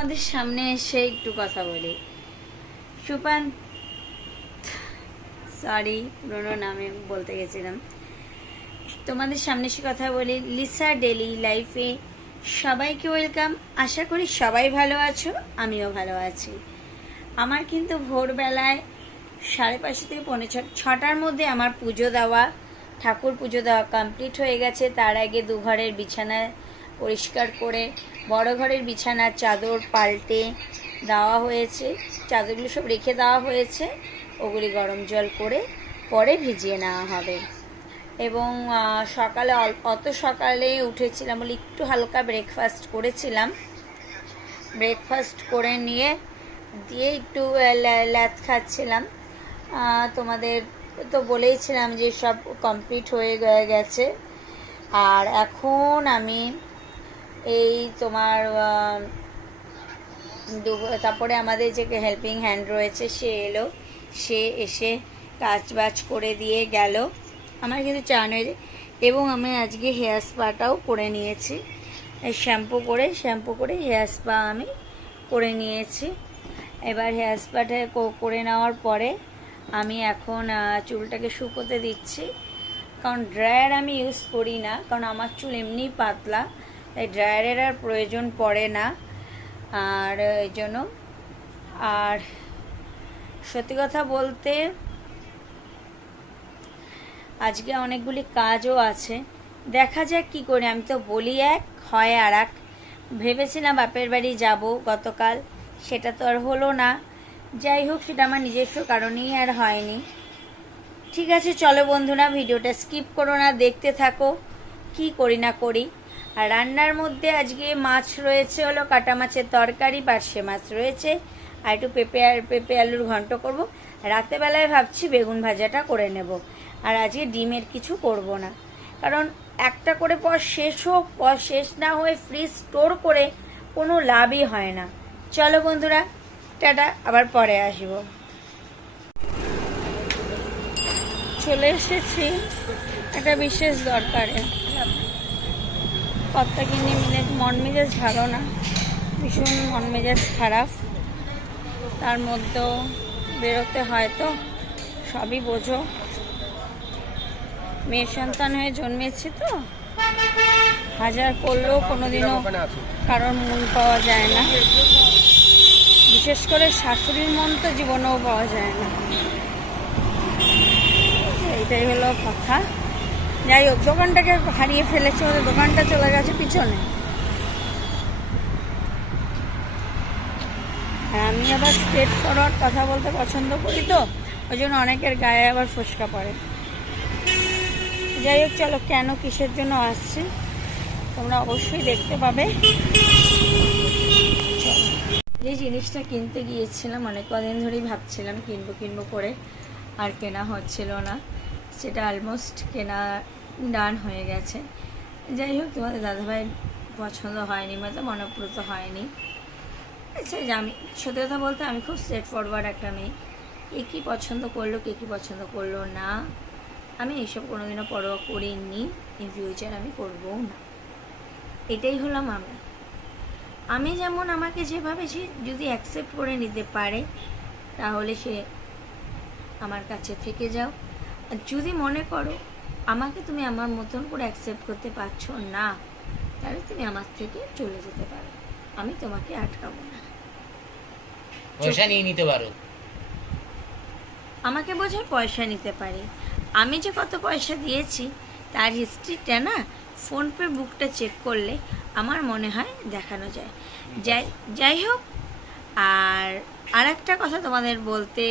তোমাদের সামনে এসে একটু কথা বলি। সুপান, সরি পুরোনো নামে বলতে গেছিলাম। তোমাদের সামনে এসে কথা বলি। লিসা ডেলি লাইফে সবাইকে ওয়েলকাম। আশা করি সবাই ভালো আছো, আমিও ভালো আছি। আমার কিন্তু ভোরবেলায় 5:30 থেকে 6টার মধ্যে আমার পুজো দেওয়া, ঠাকুর পুজো দেওয়া কমপ্লিট হয়ে গেছে। তার আগে 2 ঘরের বিছানা পরিষ্কার করে বড় ঘরের বিছানার চাদর পাল্টে দেওয়া হয়েছে। চাদরগুলো সব রেখে দেওয়া হয়েছে, ওগুলি গরম জল করে পরে ভিজিয়ে নেওয়া হবে। এবং সকালে অত সকালে উঠেছিলাম বলে একটু হালকা ব্রেকফাস্ট করেছিলাম। ব্রেকফাস্ট করে নিয়ে দিয়ে একটু ল্যাথ খাচ্ছিলাম। তোমাদের তো বলেইছিলাম যে সব কমপ্লিট হয়ে গেছে। আর এখন আমি এই তোমার তারপরে আমাদের যে হেল্পিং হ্যান্ড রয়েছে সে এলো, সে এসে কাজ বাজ করে দিয়ে গেল। আমার কিন্তু এবং আমি আজকে হেয়ার স্পাটাও করে নিয়েছি। শ্যাম্পু করে হেয়ার স্পা আমি করে নিয়েছি। এবার হেয়ার স্পাটা করে নেওয়ার পরে আমি এখন চুলটাকে শুকোতে দিচ্ছি, কারণ ড্রায়ার আমি ইউজ করি না, কারণ আমার চুল এমনি পাতলা, তাই ড্রায়ারের আর প্রয়োজন পড়ে না। আর এই জন্য, আর সত্যি কথা বলতে আজকে অনেকগুলি কাজও আছে, দেখা যাক কি করে। আমি তো বলি এক, হয় আর এক। ভেবেছিলাম বাপের বাড়ি যাব গতকাল, সেটা তো আর হলো না। যাই হোক, সেটা আমার নিজস্ব কারণেই আর হয়নি। ঠিক আছে, চলো বন্ধুরা, ভিডিওটা স্কিপ করো না, দেখতে থাকো কি করি না করি। আর রান্নার মধ্যে আজকে মাছ রয়েছে, হলো কাটা মাছের তরকারি, পার্শে মাছ রয়েছে, আর একটু পেঁপে আলুর ঘন্ট করব। রাতেবেলায় ভাবছি বেগুন ভাজাটা করে নেব। আর আজকে ডিমের কিছু করব না, কারণ একটা করে পর শেষ হোক, পর শেষ না হয়ে ফ্রিজ স্টোর করে কোনো লাভই হয় না। চলো বন্ধুরা, টাটা, আবার পরে আসবো। চলে এসেছি একটা বিশেষ দরকারে। কর্তা কিনে মিলে মন মেজাজ ভালো না, ভীষণ মন মেজাজ খারাপ। তার মধ্যেও বেরোতে হয়, তো সবই বোঝো। মেয়ের সন্তান হয়ে জন্মেছি তো, হাজার করলেও কোনোদিনও কারোর মন পাওয়া যায় না, বিশেষ করে শাশুড়ির মন তো জীবনেও পাওয়া যায় না। এইটাই হলো কথা। যাই হোক, দোকানটাকে হারিয়ে ফেলেছে, ওদের দোকানটা চলে গেছে পিছনে। আর আমি আবার স্ট্রেট ফরওয়ার্ড কথা বলতে পছন্দ করি, তো ওই জন্য অনেকের গায়ে আবার ফোসকা পড়ে। যাই হোক, চলো, কেন কিসের জন্য আসছে তোমরা অবশ্যই দেখতে পাবে। যে জিনিসটা কিনতে গিয়েছিলাম, অনেক কদিন ধরেই ভাবছিলাম কিনবো করে, আর কেনা হচ্ছিল না, সেটা অলমোস্ট কেনা ডান হয়ে গেছে। যাই হোক, তোমাদের দাদাভাই পছন্দ হয়নি, মানে মনোপ্রত হয়নি। আচ্ছা, আমি সত্যি কথা বলতে আমি খুব স্ট্রেট ফরওয়ার্ড একটা মেয়ে। কে কী পছন্দ করলো, কে কী পছন্দ করলো না, আমি এইসব কোনোদিনও পরোয়া করিনি, ইন ফিউচার আমি করবও না। এটাই হলাম আমি যেমন, আমাকে যেভাবে সে যদি অ্যাকসেপ্ট করে নিতে পারে, তাহলে সে আমার কাছে থেকে যাও। আর যদি মনে করো আমাকে তুমি আমার মতন করে অ্যাকসেপ্ট করতে পারছো না, তাহলে তুমি আমার থেকে চলে যেতে পারো, আমি তোমাকে আটকাবো না। পয়সা নিয়ে নিতে পারো, আমাকে বোঝায় পয়সা নিতে পারি। আমি যে কত পয়সা দিয়েছি তার হিস্ট্রিটা না ফোনপে বুকটা চেক করলে আমার মনে হয় দেখানো যায়। যাই হোক, আর একটা কথা তোমাদের বলতে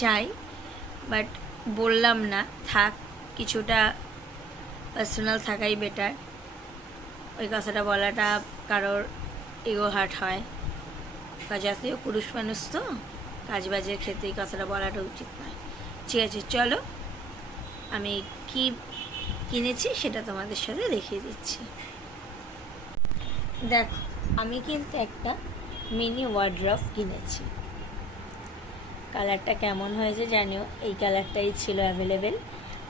চাই, বাট বললাম না, থাক, কিছুটা পার্সোনাল থাকাই বেটার। ওই কথাটা বলাটা কারোর ইগো হার্ট হয়, বা জাতীয় পুরুষ মানুষ তো, কাজবাজের ক্ষেত্রে এই কথাটা বলাটা উচিত নয়। ঠিক আছে, চলো, আমি কি কিনেছি সেটা তোমাদের সাথে দেখিয়ে দিচ্ছি। দেখো, আমি কিন্তু একটা মিনি ওয়ার্ড্রপ কিনেছি। কালারটা কেমন হয়েছে জানিও, এই কালারটাই ছিল অ্যাভেলেবেল,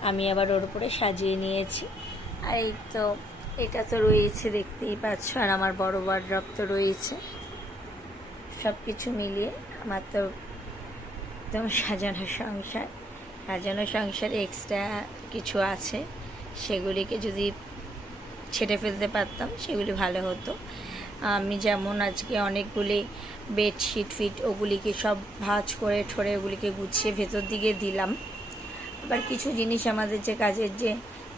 আমি আবার ওর উপরে সাজিয়ে নিয়েছি। আর এই তো, এটা তো রয়েছে, দেখতেই পাচ্ছ, আর আমার বড় ওয়ার্ড্রপ তো রয়েছে। সব কিছু মিলিয়ে আমার তো একদম সাজানো সংসারে এক্সট্রা কিছু আছে, সেগুলিকে যদি ছেড়ে ফেলতে পারতাম সেগুলি ভালো হতো। আমি যেমন আজকে অনেকগুলি বেডশিট ওগুলিকে সব ভাঁজ করে ঠরে ওগুলিকে গুছিয়ে ভেতর দিকে দিলাম। আবার কিছু জিনিস আমাদের যে কাজের যে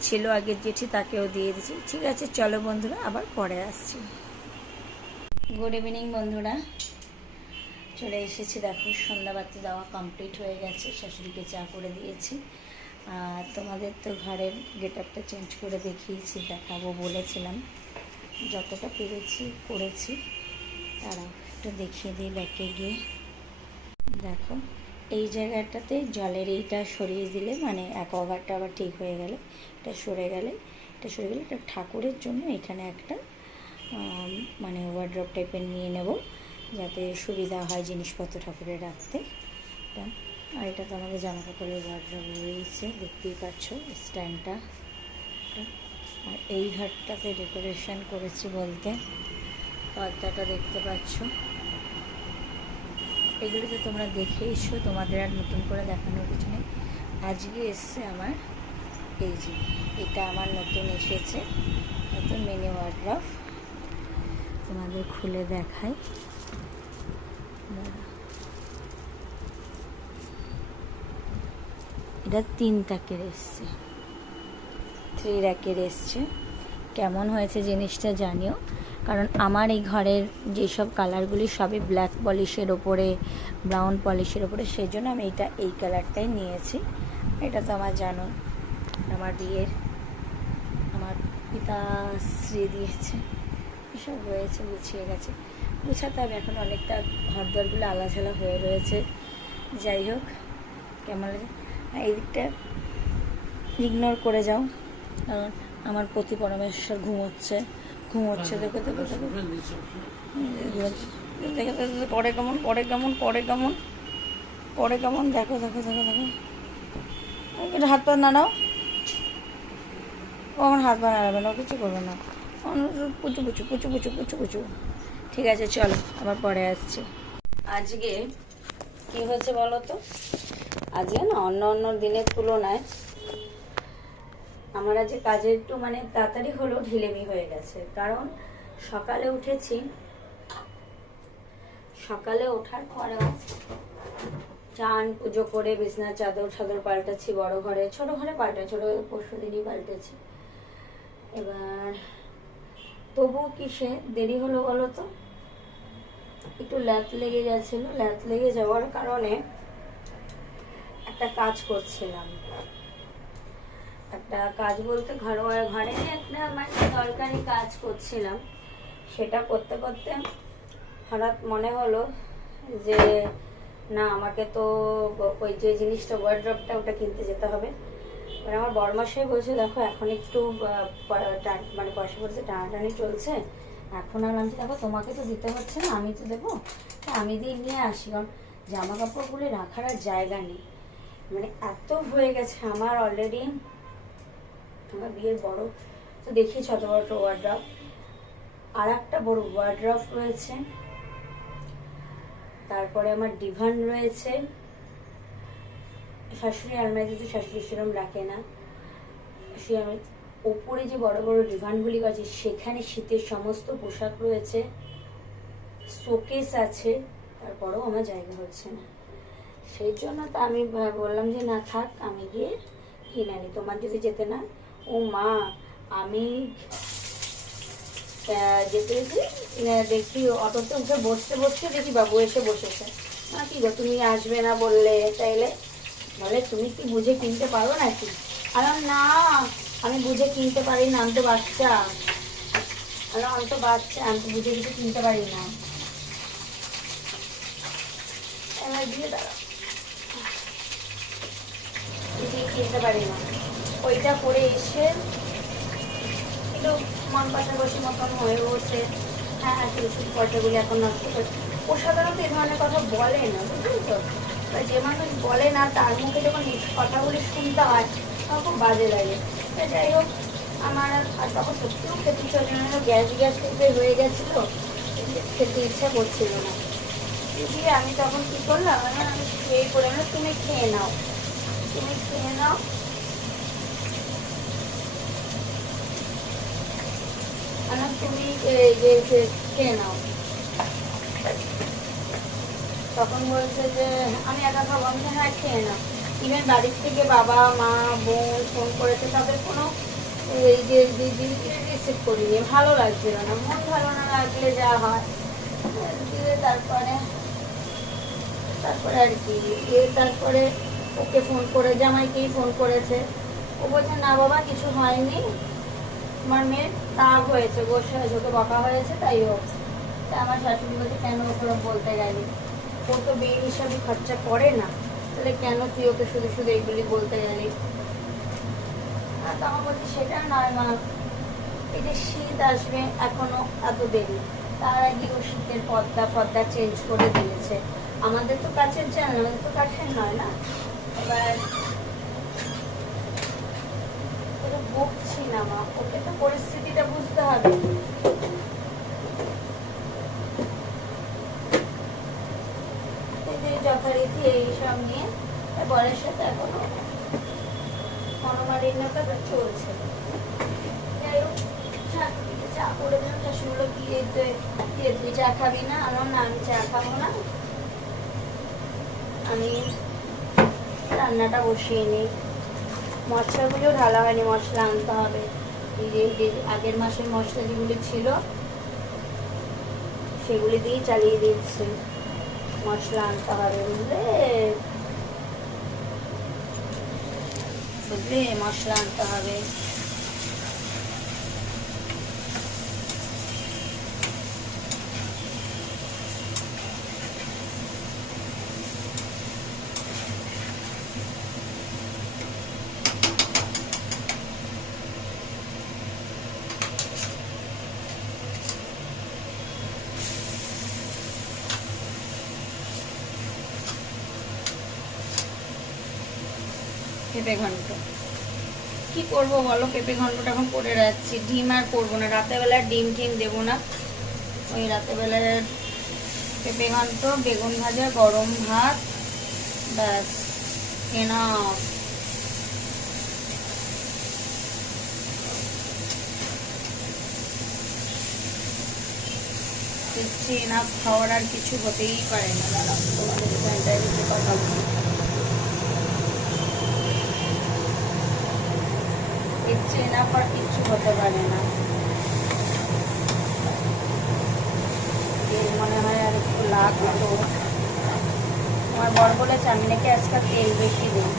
ছিল আগের জেঠি, তাকেও দিয়ে দিয়েছি। ঠিক আছে, চলো বন্ধুরা, আবার পরে আসছি। গুড ইভিনিং বন্ধুরা, চলে এসেছি। দেখো, সন্ধ্যাবাতি দেওয়া কমপ্লিট হয়ে গেছে, শাশুড়িকে চা করে দিয়েছি। আর তোমাদের তো ঘরের গেট আপটা চেঞ্জ করে দেখিয়েছি, দেখাবো বলেছিলাম, যতটা পেরেছি করেছি। তারা একটু দেখিয়ে দিই ব্যাকে গিয়ে। দেখো, এই জায়গাটাতে জলের এইটা সরিয়ে দিলে, মানে অ্যাকোয়াগার্ডটা আবার ঠিক হয়ে গেলে, এটা সরে গেলে এটা ঠাকুরের জন্য এখানে একটা মানে ওয়ার্ড্রপ টাইপের নিয়ে নেব, যাতে সুবিধা হয় জিনিসপত্র ঠাকুরের রাখতে। আর এটা তো আমাদের জামা কাপড়ের ওয়ার্ড্রপ রয়েছে, দেখতেই পাচ্ছ স্ট্যান্ডটা। ঘরটা। আর এই ঘরটাতে ডেকোরেশন করেছি বলতে পর্দাটা দেখতে পাচ্ছ। এগুলো তো তোমরা দেখে এসো, তোমাদের আর নতুন করে দেখানোর কিছু নেই। আজকে এসছে আমার এই যে, এটা আমার নতুন এসেছে, নতুন মিনি ওয়ার্ডরোব। তোমাদের খুলে দেখাই। এটা 3 তাকের এসছে, 3 র্যাকের এসছে। কেমন হয়েছে জিনিসটা জানিও, কারণ আমার এই ঘরের যেসব কালারগুলি সবই ব্ল্যাক পলিশের ওপরে, ব্রাউন পলিশের ওপরে, সেই জন্য আমি এই কালারটাই নিয়েছি। এটা তো আমার জানো আমার বিয়ের আমার পিতাশ্রী দিয়েছে। এসব রয়েছে, গুছিয়ে গেছে, গুছাতে হবে এখন, অনেকটা ঘর দরগুলো আলাঝালা হয়ে রয়েছে। যাই হোক, কেমন লাগে এই দিকটা ইগনোর করে যাও, কারণ আমার পতি পরমেশ্বর ঘুমোচ্ছে। দেখো দেখো দেখো দেখো দেখো, পরে কেমন পরে কেমন পরে কেমন পরে কেমন দেখো দেখো দেখো দেখো। একটু হাত পা নাড়াও, ও আমার হাত পা নাড়াবে না, কিছু করবে না, পুচু পুচু পুচু পুচু পুচু পুচু। ঠিক আছে, চলো আবার পরে আসছি। আজকে কি হয়েছে বলো তো, আজকে না অন্য দিনের তুলনায় আমার আজকে কাজের একটু মানে তাড়াতাড়ি হলেও ঢিলেমি হয়ে গেছে। কারণ সকালে উঠেছি, সকালে ওঠার পরেও চান পুজো করে বিছনার চাদর পাল্টাচ্ছি, বড় ঘরে, ছোট ঘরে পাল্টা, ছোট পরশু দিনই পাল্টেছি। এবার তবু কিসে দেরি হলো বলো তো, একটু ল্যাদ লেগে গেছিল। ল্যাদ লেগে যাওয়ার কারণে একটা কাজ করছিলাম, একটা কাজ বলতে ঘরে একটা মানে দরকারি কাজ করছিলাম। সেটা করতে করতে হঠাৎ মনে হলো যে না, আমাকে তো ওই যে জিনিসটা ওয়ার্ড্রপটা ওটা কিনতে যেতে হবে। মানে আমার বড়মাসাই বলছে দেখো এখন একটু মানে পয়সা পয়সা টানাটানি চলছে, এখন আর আমি দেখো তোমাকে তো দিতে হচ্ছে না, আমি তো দেবো, আমি দিয়ে নিয়ে আসি। কারণ জামা কাপড়গুলি রাখার আর জায়গা নেই, মানে এত হয়ে গেছে আমার অলরেডি। আমার বিয়ের বড় তো দেখিয়েছ অত বড় ওয়ার্ড্রপ, আর একটা বড় ওয়ার্ড্রপ রয়েছে, তারপরে আমার ডিভান রয়েছে। শাশুড়ি আলমারিতে তো শাশুড়ি সেরম রাখে না, সেই আমি ওপরে যে বড় বড় ডিভানগুলি আছে সেখানে শীতের সমস্ত পোশাক রয়েছে, শোকেস আছে, তারপরেও আমার জায়গা হচ্ছে না। সেই জন্য তো আমি বললাম যে না থাক, আমি গিয়ে কিনে আনি, তোমার যদি যেতে না। ও মা, আমি যেতে দেখি অটোতে উঠে বসতে দেখি বাবু এসে বসেছে। মা কি গো তুমি আসবে না বললে, তাইলে বলে তুমি কি বুঝে কিনতে পারো নাকি? আর না, আমি বুঝে কিনতে পারি না, আমি তো বাচ্চা, আমি তো বুঝে কিছু কিনতে পারি না। এবার দিয়ে দাঁড়া, কিনতে পারি না। ওইটা করে এসে একটু মন পাশাপাশি মতন হয়ে বসে, হ্যাঁ টিউশন পয়সাগুলি এখন নষ্ট করে। ও সাধারণত এই ধরনের কথা বলে না, বুঝলি তো, যে মানুষ বলে না তার মুখে যখন এই কথাগুলি শুনতে হয় তখন খুব বাজে লাগে। যাই হোক, আমার আর তখন সত্যিও খেতে ইচ্ছা হচ্ছিল না, গ্যাস টাইপের হয়ে গেছিলো, খেতে ইচ্ছা করছিল না। দিয়ে আমি তখন কি করলাম, আমি খেয়ে করে তুমি খেয়ে নাও, তুমি খেয়ে নাও। তখন বলছে যে আমি একা খাবো, আমি হ্যাঁ খেয়ে নাও। ইভেন বাড়ির থেকে বাবা মা বোন ফোন করেছে, তাদের কোনো এই যে রিসিভ করিনি, ভালো লাগছিল না, মন ভালো না লাগলে যা হয়। দিয়ে তারপরে আর কি, তারপরে ওকে ফোন করে, জামাইকেই ফোন করেছে। ও বলছে না বাবা কিছু হয়নি, আমার মেয়ের রাগ হয়েছে, বসে হয়েছে, ওকে বকা হয়েছে, তাই হোক। আমার শাশুড়ি বলছে কেন ওকে বলতে গেলি, ও তো বিয়ে হিসাবে খরচা করে না, তাহলে কেন তুই ওকে শুধু শুধু এইগুলি বলতে গেলি? আর তখন বলছি সেটা নয় মা, এই যে শীত আসবে এখনো এত দেরি, তার আগে ও শীতের পর্দা চেঞ্জ করে দিয়েছে। আমাদের তো কাছের জান, আমাদের তো কাছের নয় না। এবার বকছি না মা, ওকে তো পরিস্থিতিটা বুঝতে হবে। যথারীতি এইসব নিয়ে বরের সাথে এখনো মনোমালিন্যতা তো চলছে। যাই হোক, চা করে দিলাম। চা শুনলো কি তুই চা খাবি না? আমার না, আমি চা খাবো না, আমি রান্নাটা বসিয়ে নিই। মশলাগুলো ঢালা হয়নি, মশলা আনতে হবে। আগের মাসের মশলা যেগুলি ছিল সেগুলি দিয়েই চালিয়ে দিচ্ছি। মশলা আনতে হবে, বুঝলে মশলা আনতে হবে। পেঁপে ঘন্ট কি করবো বলো? পেঁপে ঘন্টটা এখন করে রাখছি। ডিম আর করবো না, রাতেবেলা ডিম টিম দেবো না। ওই রাতেবেলার পেঁপে ঘন্ট, বেগুন ভাজা, গরম ভাত, ব্যাস এনাফ। এনাফ খাওয়ার আর কিছু হতেই পারে না। তোমাদের স্যানিটাইজারে কথা বলি, এনাফ আর কিচ্ছু হতে পারে না। তেল মনে হয় আর একটু লাগতো। আমার বর বলেছে আমি নাকি আজকে তেল বেশি দিই।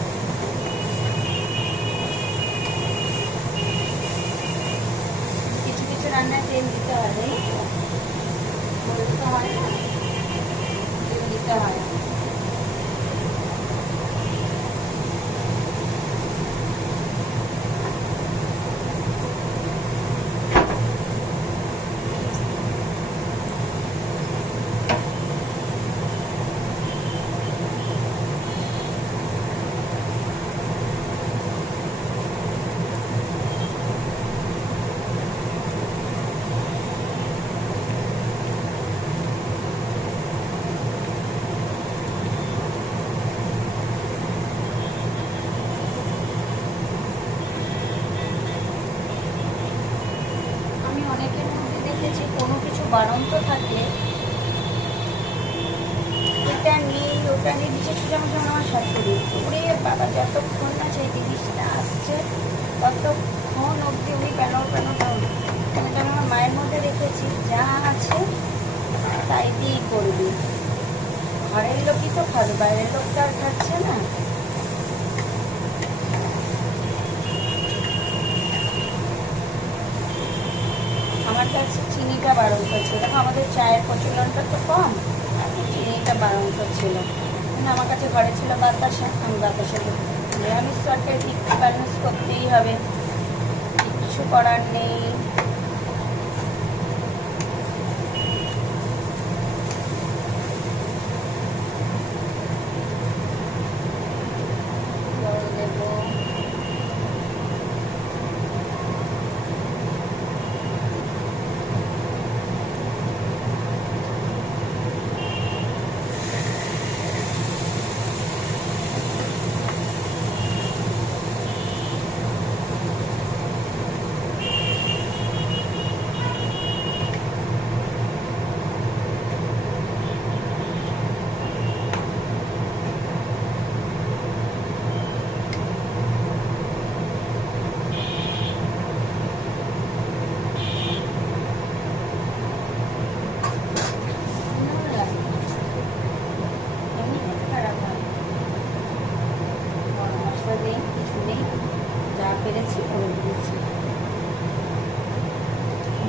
কিছু কিছু রান্নায় তেল দিতে হয়, বলতে হয় না, তেল দিতে হয়। কোনো কিছু বাড়ন্ত থাকলে এটা নেই ওটা নেই, বিশেষ করে যেমন আমার শাশুড়ি, ওরে বাবা যতক্ষণ না সেই জিনিসটা আসছে ততক্ষণ অবধি উনি কেন কেন আমি আমার মায়ের মধ্যে রেখেছি, যা আছে তাই দিয়েই করবি। ঘরের লোকই তো খাবে, বাইরের লোক তো আর খাচ্ছে না। আমার কাছে চিনিটা বাড়ন্ত ছিল, আমাদের চায়ের প্রচলনটা তো কম, চিনিটা বাড়ন্ত ছিল। আমার কাছে ঘরে ছিল বাতাসা, আমি বাতাসা নিরামিষ তরকারি একটু ব্যালেন্স করতেই হবে, কিছু করার নেই।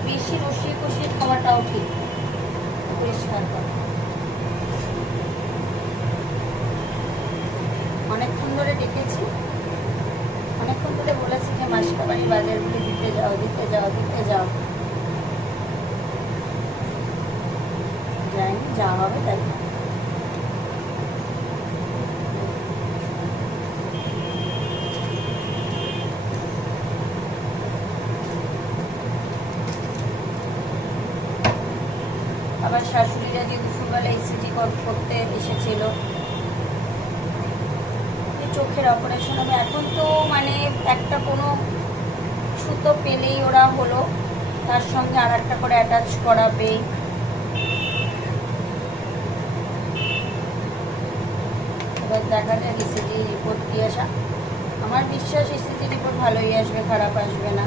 বেশি রসিয়ে কষিয়ে খাওয়াটাও ঠিক, পরিষ্কার করা। অনেকক্ষণ ধরে ডেকেছি, অনেকক্ষণ ধরে বলেছি যে মাসকাবাড়ি বাজারগুলি দিতে যাও দিতে যাও দিতে যাও, যাইনি, যা হবে তাই। আবার শাশুড়িরা যে দুপুরবেলা ইসিজি করতে এসেছিল, চোখের অপারেশন হবে। এখন তো মানে একটা কোনো সুতো পেলেই ওরা হলো, তার সঙ্গে আর একটা করে অ্যাটাচ করাবে। এবার দেখা যায় ইসিজি রিপোর্ট দিয়ে আসা। আমার বিশ্বাস ইসিজি রিপোর্ট ভালোই আসবে, খারাপ আসবে না।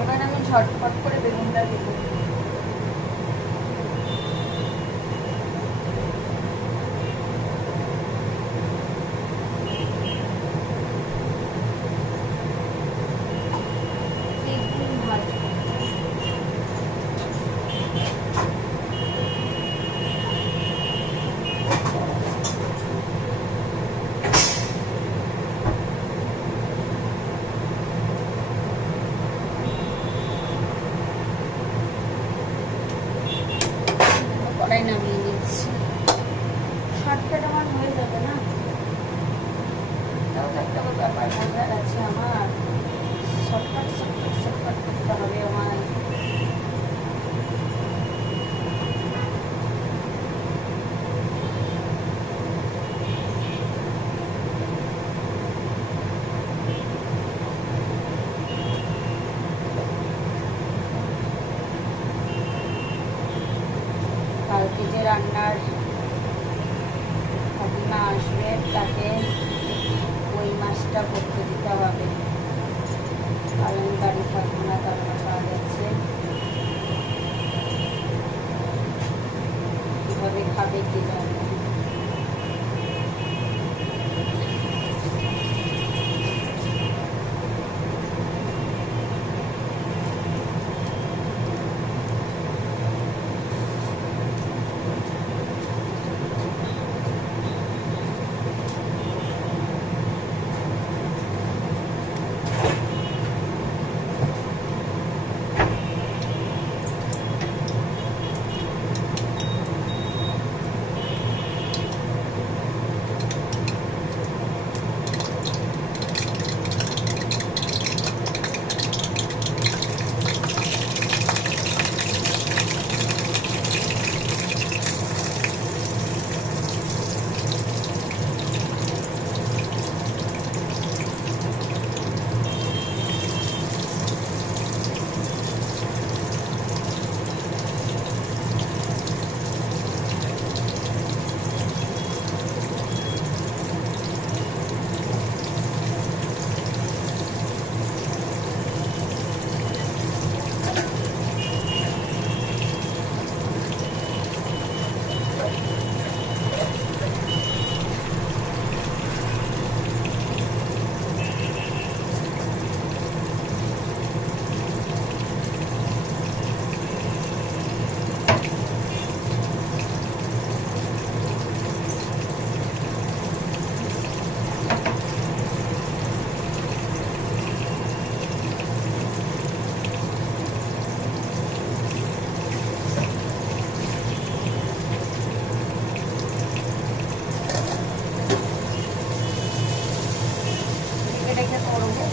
এবার আমি ঝটপট করে বেগুনটা দেবো। কড়াই নামিয়ে নিচ্ছি, শর্টকাট আমার হয়ে যাবে না। তাও তো একটা ব্যাপার ঠান্ডা আছে আমার, শর্টকাট শর্টকাট শর্টকাট করতে হবে আমার। কালকে যে রান্নার কাকিমা আসবে তাকে ওই মাছটা করতে দিতে হবে, কারণ আমি বাড়ি থাকবো না, তার কাজ আছে। কিভাবে খাবে কি জানে। রেখে করবো।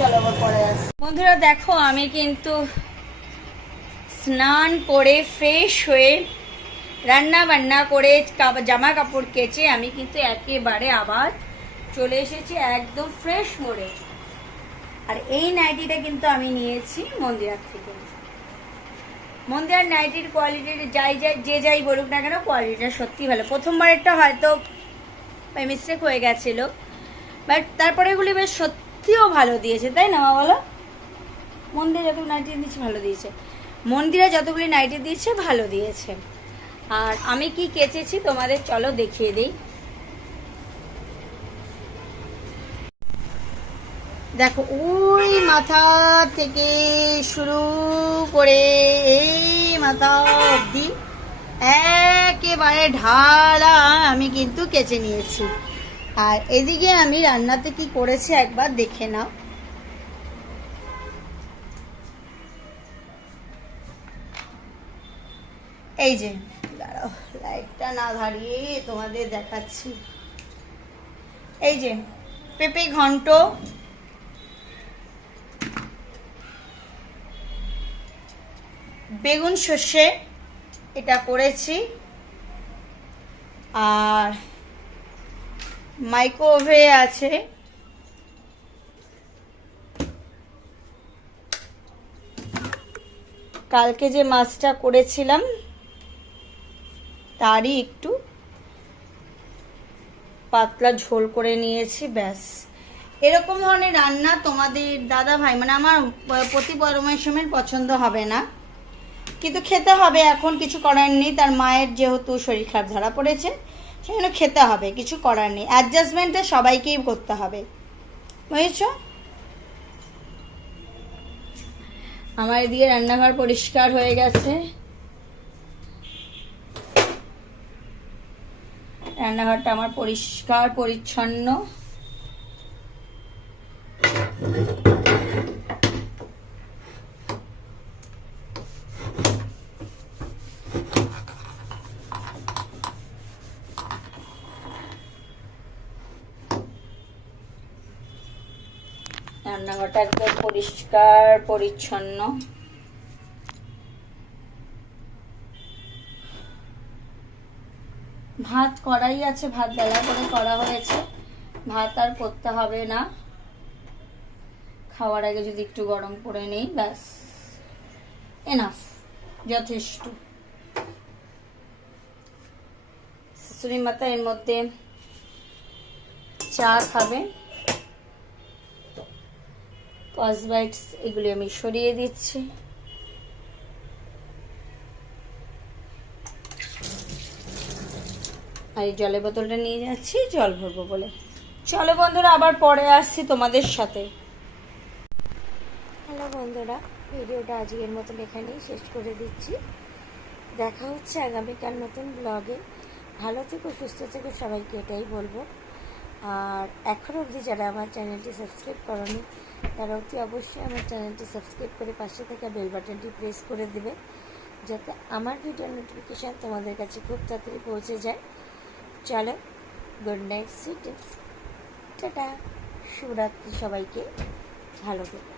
চলো আবার পরে আসি। বন্ধুরা দেখো, আমি কিন্তু স্নান করে ফ্রেশ হয়ে রান্না বান্না করে জামা কাপড় কেচে আমি কিন্তু একেবারে আবার চলে এসেছি একদম ফ্রেশ মোড়ে। আর এই নাইটিটা কিন্তু আমি নিয়েছি মন্দিরার থেকে। মন্দিরার নাইটির কোয়ালিটির যে যাই বলুক না কেন, কোয়ালিটিটা সত্যি ভালো। প্রথমবারেরটা হয়তো মিস্টেক হয়ে গেছিল, বাট তারপরে এগুলি বেশ সত্যিও ভালো দিয়েছে, তাই না মা বলো? মন্দিরা যতগুলো নাইটি দিয়েছে ভালো দিয়েছে, মন্দিরা যতগুলি নাইটি দিয়েছে ভালো দিয়েছে। আর আমি কি কেচেছি তোমাদের চলো দেখিয়ে দিই। দেখো ওই মাথা থেকে শুরু করে এই মাথা অবধি একেবারে ঢালা আমি কিন্তু কেচে নিয়েছি। আর এদিকে আমি রান্নাতে কি করেছি একবার দেখে নাও। এই যে দাঁড়াও, লাইটটা না ধরিয়ে তোমাদের দেখাচ্ছি। এই যে পেঁপে ঘন্ট, বেগুন সর্ষে এটা করেছি, আর মাইক্রোওয়েভে আছে কালকে যে মাছটা করেছিলাম তারই একটু পাতলা ঝোল করে নিয়েছি, ব্যাস। এরকম ধরনের রান্না তোমাদের দাদা ভাই মানে আমার প্রতি পরমেশ্বরের পছন্দ হবে না, কিন্তু খেতে হবে, এখন কিছু করার নেই। তার মায়ের যেহেতু শরীর খারাপ ধরা পড়েছে সেজন্য খেতে হবে, কিছু করার নেই। অ্যাডজাস্টমেন্টটা সবাইকেই করতে হবে, বুঝেছ? আমার এদিকে রান্নাঘর পরিষ্কার হয়ে গেছে, রান্নাঘরটা আমার পরিষ্কার পরিচ্ছন্ন। রান্নাঘরটা একদম পরিষ্কার পরিচ্ছন্ন। ভাত করাই আছে, ভাত বেলা করে করা হয়েছে, ভাত আর করতে হবে না। খাওয়ার আগে যদি একটু গরম করে নেই, ব্যাস, এনাফ, যথেষ্ট। শাশুড়ি মাতা এর মধ্যে চা খাবে, কসবাইটস এগুলি আমি সরিয়ে দিচ্ছি। আর এই জলের বোতলটা নিয়ে যাচ্ছি জল ভরবো বলে। চলো বন্ধুরা, আবার পরে আসছি তোমাদের সাথে। হ্যালো বন্ধুরা, ভিডিওটা আজকের মতন এখানেই শেষ করে দিচ্ছি। দেখা হচ্ছে আগামীকাল নতুন ব্লগে। ভালো থেকো, সুস্থ থেকো, সবাইকে এটাই বলবো। আর এখনও অবধি যারা আমার চ্যানেলটি সাবস্ক্রাইব করনি তারা অতি অবশ্যই আমার চ্যানেলটি সাবস্ক্রাইব করে পাশে থাকা বেল বাটনটি প্রেস করে দেবে, যাতে আমার ভিডিওর নোটিফিকেশান তোমাদের কাছে খুব তাড়াতাড়ি পৌঁছে যায়। চলো, গুড নাইট, সুইট, টাটা, শুভরাত্রি, সবাইকে ভালো থেকো।